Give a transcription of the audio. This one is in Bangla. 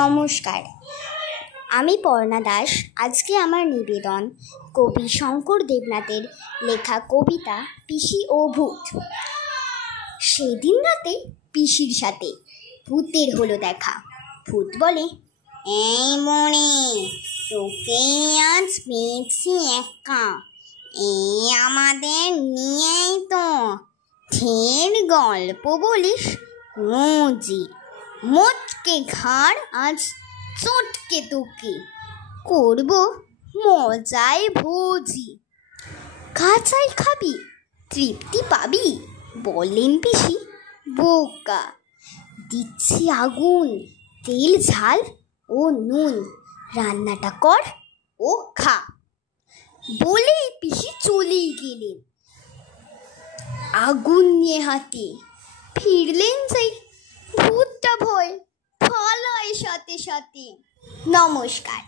নমস্কার, আমি পর্ণা দাস। আজকে আমার নিবেদন কবি শঙ্কর দেবনাথের লেখা কবিতা পিসি ও ভূত। সেদিন রাতে পিসির সাথে ভূতের হলো দেখা। ভূত বলে, এই মনে তোকে আজ পেয়েছি একা, এই আমাদের নিয়েই তো ঢের গল্প বলিস রোজই। মোটকে ঘাড় আজ চটকে তোকে করব মজায় ভোজি। কাঁচাই খাবি তৃপ্তি পাবি, বললেন পিসি বোকা। দিচ্ছি আগুন, তেল ঝাল ও নুন, রান্নাটা কর ও খা। বলেই পিসি চলেই গেলেন আগুন নিয়ে হাতে। ফিরলেন যাই ভূতটা ভয় পালায় সাথে সাথে। নমস্কার।